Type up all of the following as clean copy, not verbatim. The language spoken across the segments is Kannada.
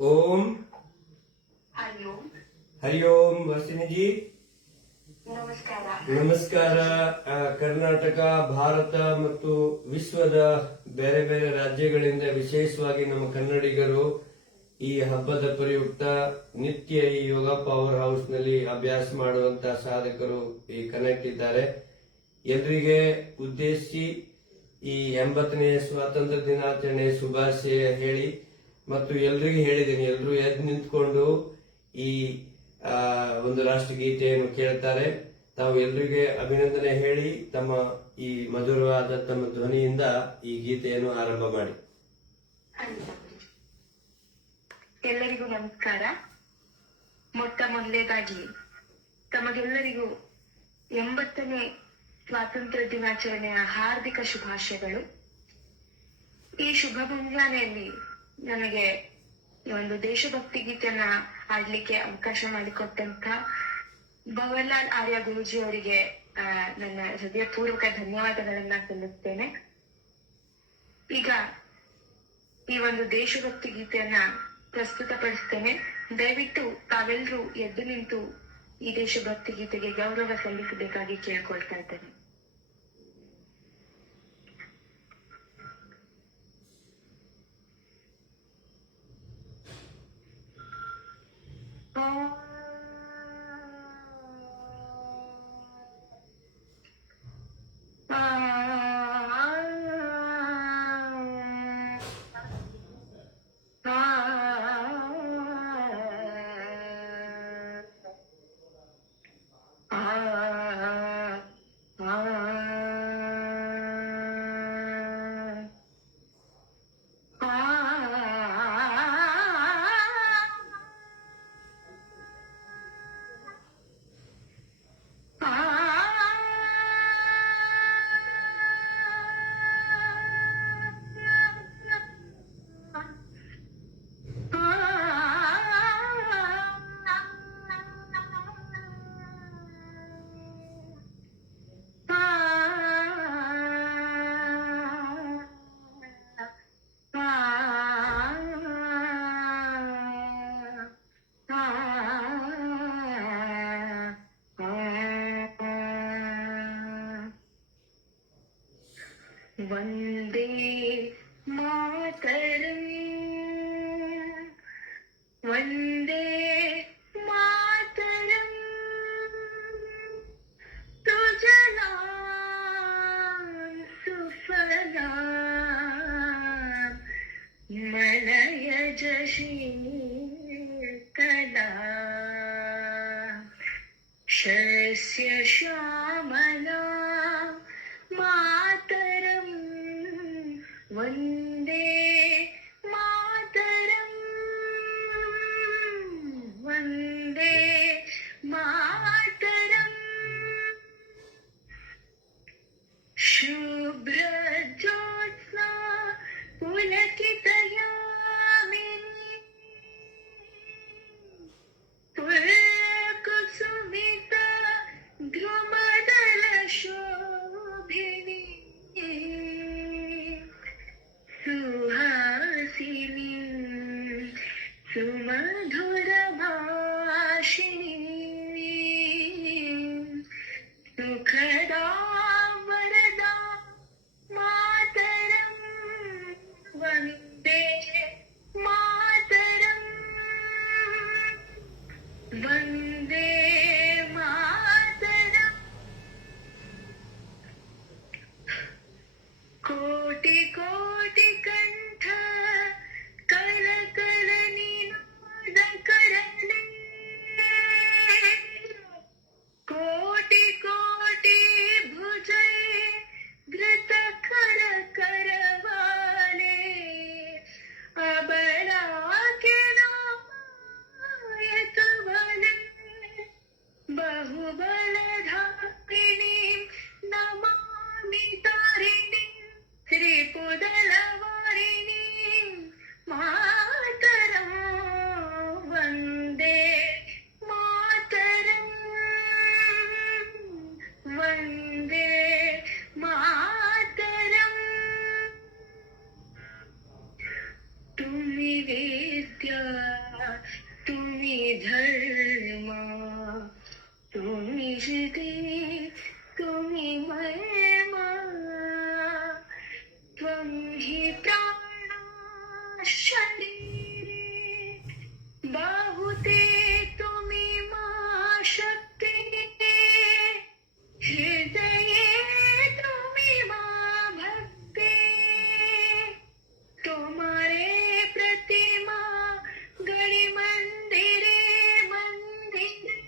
ಓಂ ಹರಿओम ಹರಿ ಓಂ ವರ್ಷಿನಿಜಿ ನಮಸ್ಕಾರ. ನಮಸ್ಕಾರ. ಕರ್ನಾಟಕ, ಭಾರತ ಮತ್ತು ವಿಶ್ವದ ಬೇರೆ ಬೇರೆ ರಾಜ್ಯಗಳಿಂದ ವಿಶೇಷವಾಗಿ ನಮ್ಮ ಕನ್ನಡಿಗರು ಈ ಹಬ್ಬದ ಪ್ರಯುಕ್ತ ನಿತ್ಯ ಈ ಯೋಗ ಪವರ್ ಹೌಸ್ ನಲ್ಲಿ ಅಭ್ಯಾಸ ಮಾಡುವಂತ ಸಾಧಕರು ಈ ಕನೆಕ್ಟ್ ಇದ್ದಾರೆ. ಎಲ್ರಿಗೆ ಉದ್ದೇಶಿಸಿ ಈ 80ನೇ ಸ್ವಾತಂತ್ರ್ಯ ದಿನಾಚರಣೆ ಶುಭಾಶಯ ಹೇಳಿ ಮತ್ತು ಎಲ್ರಿಗೂ ಹೇಳಿದ್ದೀನಿ, ಎಲ್ರು ಎದ್ದು ನಿಂತ್ಕೊಂಡು ಈ ಒಂದು ರಾಷ್ಟ್ರಗೀತೆಯನ್ನು ಕೇಳ್ತಾರೆ. ತಾವು ಎಲ್ರಿಗೆ ಅಭಿನಂದನೆ ಹೇಳಿ ತಮ್ಮ ಈ ಮಧುರವಾದ ತಮ್ಮ ಧ್ವನಿಯಿಂದ ಈ ಗೀತೆಯನ್ನು ಆರಂಭ ಮಾಡಿ. ಎಲ್ಲರಿಗೂ ನಮಸ್ಕಾರ. ಮೊಟ್ಟ ಮೊದಲನೇದಾಗಿ ತಮಗೆಲ್ಲರಿಗೂ 80ನೇ ಸ್ವಾತಂತ್ರ್ಯ ದಿನಾಚರಣೆಯ ಹಾರ್ದಿಕ ಶುಭಾಶಯಗಳು. ಈ ಶುಭ ಮುಂಜಾನೆಯಲ್ಲಿ ನನಗೆ ಒಂದು ದೇಶಭಕ್ತಿ ಗೀತೆಯನ್ನ ಹಾಡ್ಲಿಕ್ಕೆ ಅವಕಾಶ ಮಾಡಿಕೊಟ್ಟಂತ ಭವನ್ಲಾಲ್ ಆರ್ಯ ಗುರೂಜಿ ಅವರಿಗೆ ನನ್ನ ಹೃದಯಪೂರ್ವಕ ಧನ್ಯವಾದಗಳನ್ನ ಸಲ್ಲಿಸ್ತೇನೆ. ಈಗ ಈ ಒಂದು ದೇಶಭಕ್ತಿ ಗೀತೆಯನ್ನ ಪ್ರಸ್ತುತಪಡಿಸ್ತೇನೆ. ದಯವಿಟ್ಟು ತಾವೆಲ್ಲರೂ ಎದ್ದು ನಿಂತು ಈ ದೇಶಭಕ್ತಿ ಗೀತೆಗೆ ಗೌರವ ಸಲ್ಲಿಸಬೇಕಾಗಿ ಕೇಳ್ಕೊಳ್ತಾ ಇದ್ದೇನೆ. ವಂದೇ ಮಾತರಂ ವಂದೇ ಮಾತರಂ ತುಜಲಾಂ ಸುಫಲಾಂ ಮಲಯಜ ಶೀತಲಾಂ ಶಸ್ಯ ಶ್ಯಾಮಲಾಂ ಮಾತರಂ ವಂದೇ ಮಾತರಂ ವಂದೇ ಮಾತರಂ ಶುಭ್ರ ಜ್ಯೋತ್ಸ್ನಾ ಪುಲಕಿತಯಾಮಿನಿ ಕುಸುಮಿತ ಧ್ರುಮದಲ ಶೋಭಿನಿ ಸುಹಾಸಿನಿ ಸುಮಧುರ ಭಾಷಿಣಿ ಸುಖದಾ ವರದಾ ಮಾತರಂ ವಂದೇ ಮಾತರಂ ವಂದೇ ಮಾತರಂ ಕೋಟಿ ಕೋಟಿ ಕಂಠ ಕಲ ಕಲ ನಿನಾದ ಕರಳೆ धर्म तुम्ही हृदय तुम्ही महिमा त्वं हि प्राण शरीरे बाहुते तुम्ही मा शक्ती हृदये तुम्ही मा भक्ती तुम्हारे प्रतिमा गणी मंदिरे मंदिरे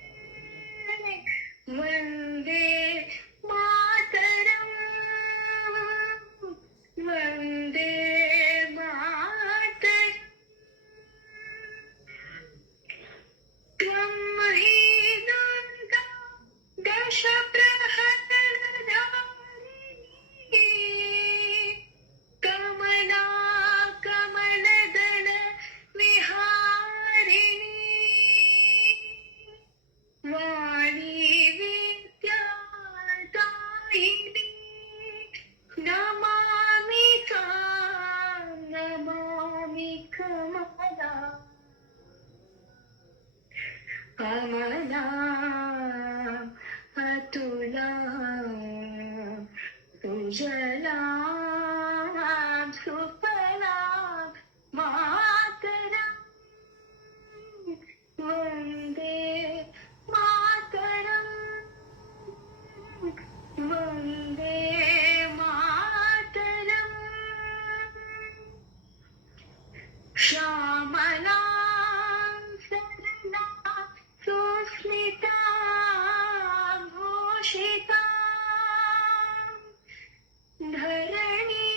वंदे मातरम वंदे मातरम त्वं हि दुर्गा दश प्रहरधारिणी कमला कमलदल विहारिणी वाणी विद्यादायिनी नमामि कमला कमला अतुला सुजला सुफला मातरम वंदे मातरम वंदे मातरम श्यामला सरला सुस्मिता भूषिता धरणी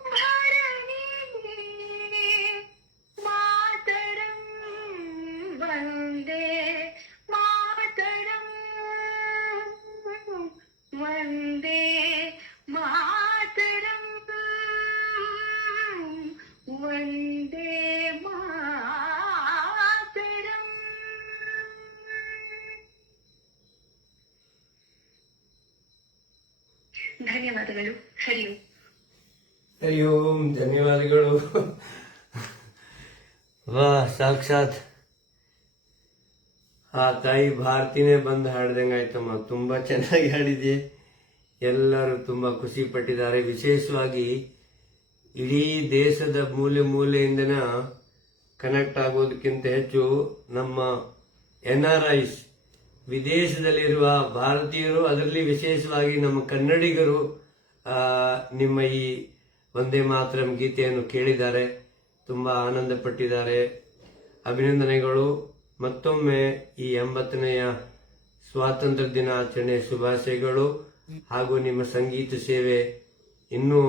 भरणी मातरम वंदे मातरम वंदे मातरम वंदे मातरम ಧನ್ಯವಾದಗಳು. ಹರಿ ಓಂ. ಹರಿ ಓಂ. ಧನ್ಯವಾದಗಳು. ವಾ, ಸಾಕ್ಷಾತ್ ಆ ತಾಯಿ ಭಾರತಿನೇ ಬಂದು ಹಾಡ್ದಂಗಾಯ್ತಮ್ಮ. ತುಂಬಾ ಚೆನ್ನಾಗಿ ಹಾಡಿದೆ. ಎಲ್ಲರೂ ತುಂಬಾ ಖುಷಿ ಪಟ್ಟಿದ್ದಾರೆ. ವಿಶೇಷವಾಗಿ ಇಡೀ ದೇಶದ ಮೂಲೆ ಮೂಲೆಯಿಂದನ ಕನೆಕ್ಟ್ ಆಗೋದಕ್ಕಿಂತ ಹೆಚ್ಚು ನಮ್ಮ NRIs, ವಿದೇಶದಲ್ಲಿರುವ ಭಾರತೀಯರು, ಅದರಲ್ಲಿ ವಿಶೇಷವಾಗಿ ನಮ್ಮ ಕನ್ನಡಿಗರು ನಿಮ್ಮ ಈ ವಂದೇ ಮಾತರಂ ಗೀತೆಯನ್ನು ಕೇಳಿದ್ದಾರೆ, ತುಂಬಾ ಆನಂದ ಪಟ್ಟಿದ್ದಾರೆ. ಅಭಿನಂದನೆಗಳು. ಮತ್ತೊಮ್ಮೆ ಈ 80ನೆಯ ಸ್ವಾತಂತ್ರ್ಯ ದಿನಾಚರಣೆ ಶುಭಾಶಯಗಳು. ಹಾಗೂ ನಿಮ್ಮ ಸಂಗೀತ ಸೇವೆ ಇನ್ನೂ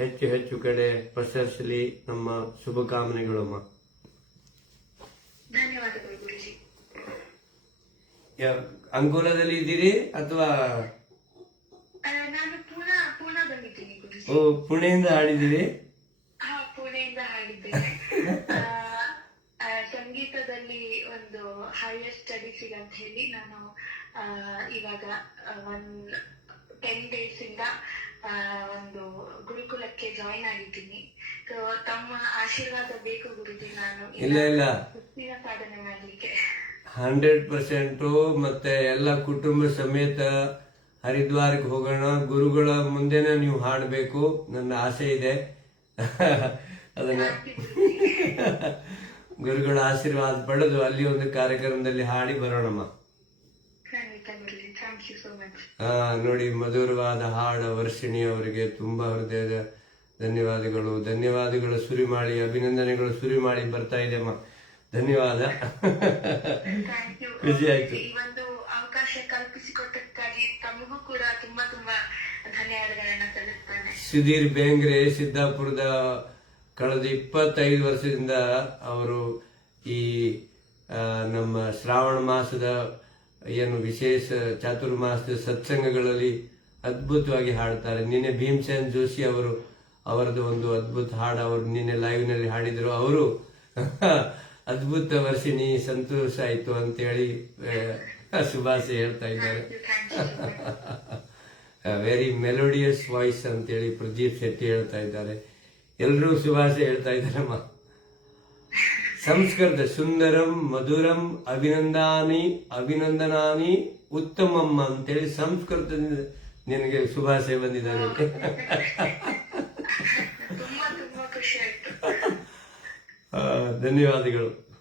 ಹೆಚ್ಚು ಹೆಚ್ಚು ಕಡೆ ಪ್ರಸರಿಸಲಿ. ನಮ್ಮ ಶುಭಕಾಮನೆಗಳಮ್ಮ. ಧನ್ಯವಾದಗಳು ಗುರುಜಿ. ಅಂಕೋಲಾದಲ್ಲಿ ಇದ್ದೀರಿ ಅಥವಾ? ನಾನು ಪೂನಾ ಬಂದಿದ್ದೀನಿ ಗುರುಜಿ. ಓ, ಪುಣೆಯಿಂದ ಹಾಡಿದ್ದೀರಿ? ಹಾ, ಪುಣೆಯಿಂದ ಹಾಡಿದ್ದೇನೆ. ಸಂಗೀತದಲ್ಲಿ ಒಂದು ಹೈಯರ್ ಸ್ಟಡೀಸಿಗೆ ಅಂತ ಹೇಳಿ ನಾನು ಇವಾಗ 10 days ಇಂದ ಒಂದು ಗುರುಕುಲಕ್ಕೆ ಜಾಯಿನ್ ಆಗಿದ್ದೀನಿ. ತಮ್ಮ ಆಶೀರ್ವಾದ ಬೇಕು ಗುರುಜಿ. ನಾನು ಇಲ್ಲ ಹೆಚ್ಚಿನ ಸಾಧನೆ ಮಾಡ್ಲಿಕ್ಕೆ 100%. ಮತ್ತೆ ಎಲ್ಲ ಕುಟುಂಬ ಸಮೇತ ಹರಿದ್ವಾರಕ್ಕೆ ಹೋಗೋಣ. ಗುರುಗಳ ಮುಂದೆನೆ ನೀವು ಹಾಡಬೇಕು, ನನ್ನ ಆಸೆ ಇದೆ. ಅದನ್ನ ಗುರುಗಳ ಆಶೀರ್ವಾದ ಪಡೆದು ಅಲ್ಲಿ ಒಂದು ಕಾರ್ಯಕ್ರಮದಲ್ಲಿ ಹಾಡಿ ಬರೋಣಮ್ಮ. ನೋಡಿ, ಮಧುರವಾದ ಹಾಡ ವರ್ಷಿಣಿ ಅವರಿಗೆ ತುಂಬಾ ಹೃದಯದ ಧನ್ಯವಾದಗಳು ಸುರಿ ಮಾಡಿ, ಅಭಿನಂದನೆಗಳು ಸುರಿ ಮಾಡಿ ಬರ್ತಾ ಇದೆಮ್ಮ. ಧನ್ಯವಾದ. ಖುಷಿ ಆಯ್ತು. ಈ ಒಂದು ಅವಕಾಶ ಕಲ್ಪಿಸಿಕೊಟ್ಟಕ್ಕಾಗಿ ತಮಗೂ ಕೂಡ ತುಂಬಾ ತುಂಬಾ ಧನ್ಯವಾದಗಳನ್ನ ಸಲ್ಲಿಸ್ತಾನೆ. ಸುಧೀರ್ ಬೇಂಗ್ರೆ ಸಿದ್ದಾಪುರದ ಕಳೆದ 25 ವರ್ಷದಿಂದ ಅವರು ಈ ನಮ್ಮ ಶ್ರಾವಣ ಮಾಸದ ಏನು ವಿಶೇಷ ಚಾತುರ್ಮಾಸದ ಸತ್ಸಂಗಗಳಲ್ಲಿ ಅದ್ಭುತವಾಗಿ ಹಾಡ್ತಾರೆ. ನಿನ್ನೆ ಭೀಮಸೇನ್ ಜೋಶಿ ಅವರದ್ದು ಒಂದು ಅದ್ಭುತ ಹಾಡು ಅವರು ನಿನ್ನೆ ಲೈವ್ ನಲ್ಲಿ ಹಾಡಿದ್ರು. ಅವರು ಅದ್ಭುತ ವರ್ಷಿಣಿ, ಸಂತೋಷ ಆಯ್ತು ಅಂತೇಳಿ ಶುಭಾಶಯ ಹೇಳ್ತಾ ಇದ್ದಾರೆ. ವೆರಿ ಮೆಲೋಡಿಯಸ್ ವಾಯ್ಸ್ ಅಂತೇಳಿ ಪ್ರದೀಪ್ ಶೆಟ್ಟಿ ಹೇಳ್ತಾ ಇದ್ದಾರೆ. ಎಲ್ಲರೂ ಶುಭಾಶಯ ಹೇಳ್ತಾ ಇದ್ದಾರಮ್ಮ. ಸಂಸ್ಕೃತ ಸುಂದರಂ ಮಧುರಂ ಅಭಿನಂದನಾನಿ ಉತ್ತಮಮ್ಮ ಅಂತೇಳಿ ಸಂಸ್ಕೃತದಿಂದ ನಿನಗೆ ಶುಭಾಶಯ ಬಂದಿದ್ದಾರೆ. ತುಂಬಾ ತುಂಬಾ ಖುಷಿ ಆಯ್ತು. ಧನ್ಯವಾದಗಳು.